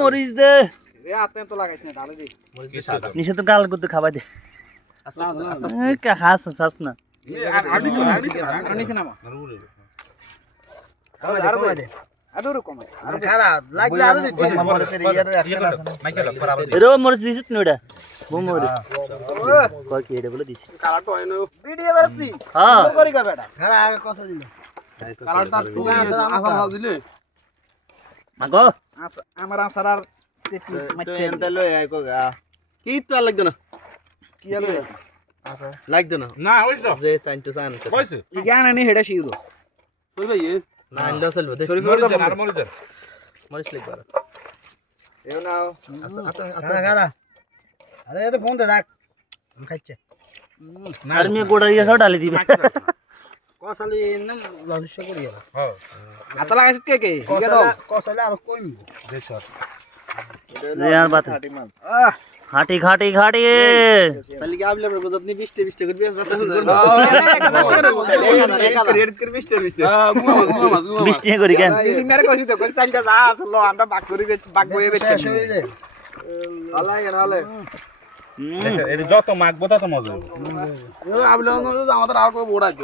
মরিচ দে এ হাতে তো লাগাইছ না ডালে দি নিচে তো গাল করতে খাবা দে খাস খাস না নিচে নামা আদুর কম এরো মরিচ দিছিস না ওটা বউ মরিচ কয় কি এটা বলে দিছি কালারটা হয় না ভিডিও করছি হ্যাঁ করি কা বেটা খারা আগে কষা দিল কালারটা তুমি আসার দিলে আগো আমার আসার আর তো এনতে লই আই কোগা কি তো লাগতো না কি হলো লাগতো না না ওই তো যে টাইমটা জান কইছে ই জ্ঞান আনি হেডা শিরো কই ভাই না আইলো চলবে দেখ মরিদের আর মরিদের মরিস লাগবে এও নাও খারা খারা আরে এ তো ফোন দে দেখ খাইছে আর আমি গোড়া দিয়ে সব ডালি দিবে কষালি না লহস্য করি আর হ্যাঁ আতা লাগাইছ কে কে কষালে আর কইমু দেশর রেয়ার বাত হাঁটি ঘাটি ঘাটি তাহলে কি আবলে আমরা বুঝতনি 20 20 করে বেশ বাসা শুরু রেড করে 20 20 বৃষ্টি করি কেন সিনারে কইছি তো কই চালটা যা আসলো আমরা বাক করে বাক বইয়ে বেচছি আলাই গেল আলাই এটা যত মাখবো তত মজা আবলে আমাদের আর কো বড়াই